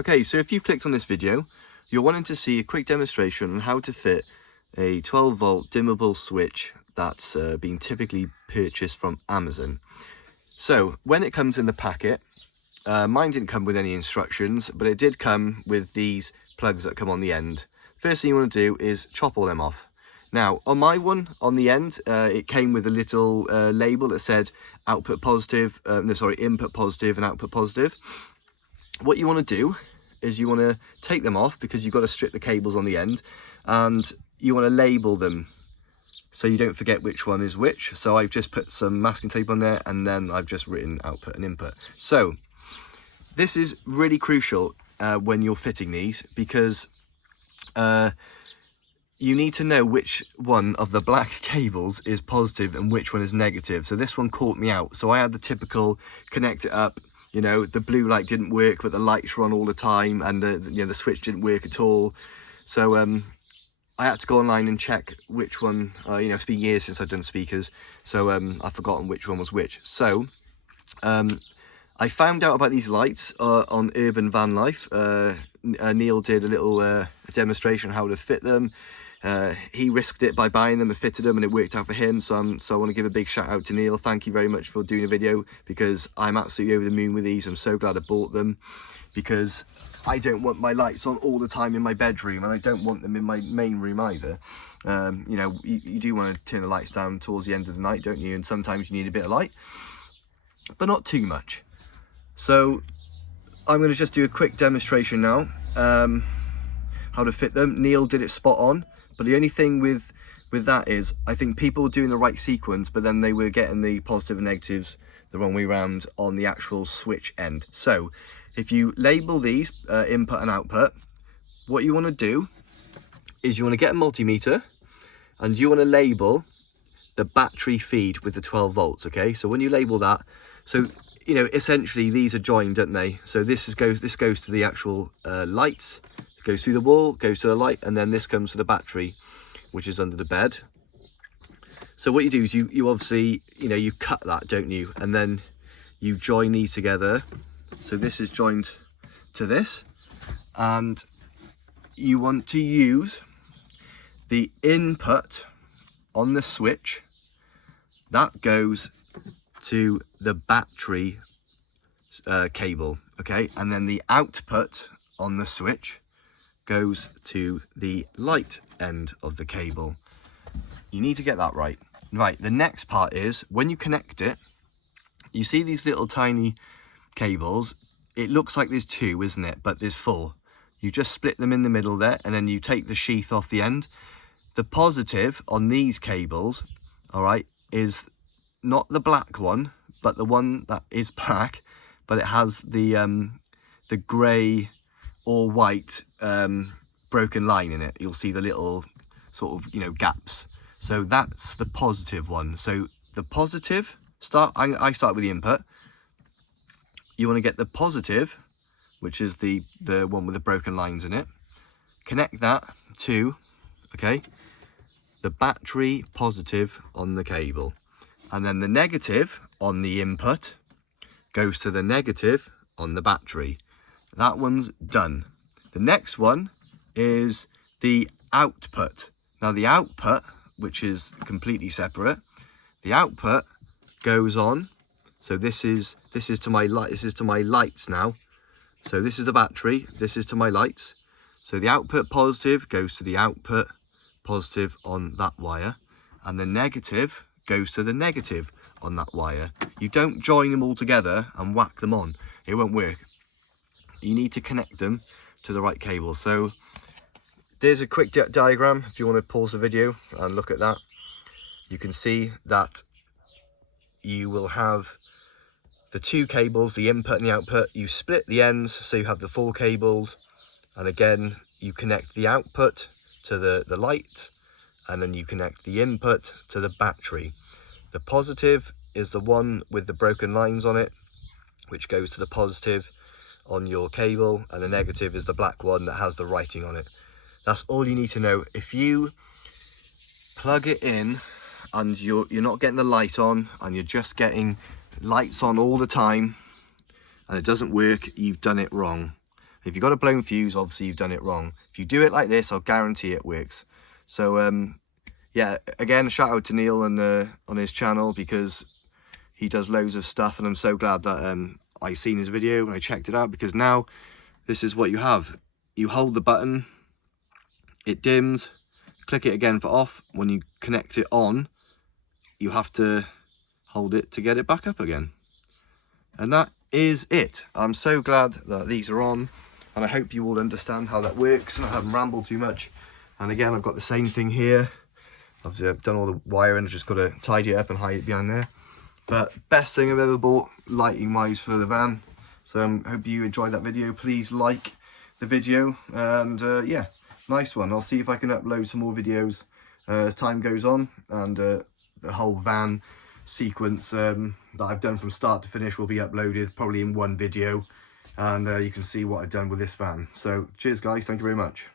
Okay, so if you clicked on this video, you're wanting to see a quick demonstration on how to fit a 12 volt dimmable switch that's been typically purchased from Amazon. So when it comes in the packet, mine didn't come with any instructions, but it did come with these plugs that come on the end. First thing you want to do is chop all them off. Now on my one, on the end, it came with a little label that said input positive and output positive. What you want to do is you want to take them off because you've got to strip the cables on the end, and you want to label them so you don't forget which one is which. So I've just put some masking tape on there, and then I've just written output and input. So this is really crucial when you're fitting these, because you need to know which one of the black cables is positive and which one is negative. So this one caught me out. So I had the typical connect it up, you know, the blue light didn't work, but the lights were on all the time, and the switch didn't work at all. So I had to go online and check which one. It's been years since I've done speakers, so I've forgotten which one was which. So I found out about these lights on Urban Van Life. Neil did a little demonstration on how to fit them. He risked it by buying them and fitted them, and it worked out for him. So I want to give a big shout out to Neil. Thank you very much for doing a video, because I'm absolutely over the moon with these. I'm so glad I bought them, because I don't want my lights on all the time in my bedroom, and I don't want them in my main room either. You do want to turn the lights down towards the end of the night, don't you? And sometimes you need a bit of light, but not too much. So I'm going to just do a quick demonstration now, how to fit them. Neil did it spot on, but the only thing with that is I think people were doing the right sequence, but then they were getting the positive and negatives the wrong way around on the actual switch end. So if you label these input and output, what you want to do is you want to get a multimeter, and you want to label the battery feed with the 12 volts. Okay, so when you label that, so essentially these are joined, don't they? So this goes to the actual lights, goes through the wall, goes to the light, and then this comes to the battery, which is under the bed. So what you do is you obviously you cut that, don't you, and then you join these together. So this is joined to this, and you want to use the input on the switch that goes to the battery cable, okay, and then the output on the switch goes to the light end of the cable. You need to get that right. Right, the next part is when you connect it, you see these little tiny cables. It looks like there's two, isn't it? But there's four. You just split them in the middle there, and then you take the sheath off the end. The positive on these cables, all right, is not the black one, but the one that is black, but it has the grey or white broken line in it. You'll see the little sort of gaps. So that's the positive one. So the positive I start with the input. You want to get the positive, which is the one with the broken lines in it. Connect that to the battery positive on the cable, and then the negative on the input goes to the negative on the battery. That one's done. The next one is the output. Now the output, which is completely separate, the output goes on. So this is to my light. This is to my lights now. So this is the battery. This is to my lights. So the output positive goes to the output positive on that wire, and the negative goes to the negative on that wire. You don't join them all together and whack them on. It won't work. You need to connect them to the right cable. So there's a quick diagram. If you want to pause the video and look at that, you can see that you will have the two cables, the input and the output. You split the ends, so you have the four cables, and again you connect the output to the light, and then you connect the input to the battery. The positive is the one with the broken lines on it, which goes to the positive on your cable, and the negative is the black one that has the writing on it. That's all you need to know. If you plug it in and you're not getting the light on, and you're just getting lights on all the time, and it doesn't work, you've done it wrong. If you've got a blown fuse, obviously you've done it wrong. If you do it like this, I'll guarantee it works. So yeah, again, shout out to Neil on his channel, because he does loads of stuff, and I'm so glad that I seen his video and I checked it out, because now this is what you have. You hold the button, it dims, click it again for off. When you connect it on, you have to hold it to get it back up again. And that is it. I'm so glad that these are on, and I hope you all understand how that works and I haven't rambled too much. And again, I've got the same thing here. Obviously I've done all the wiring, I've just got to tidy it up and hide it behind there. But best thing I've ever bought lighting wise for the van. So I hope you enjoyed that video. Please like the video, and yeah, nice one. I'll see if I can upload some more videos as time goes on, and the whole van sequence that I've done from start to finish will be uploaded probably in one video, and you can see what I've done with this van. So cheers guys, thank you very much.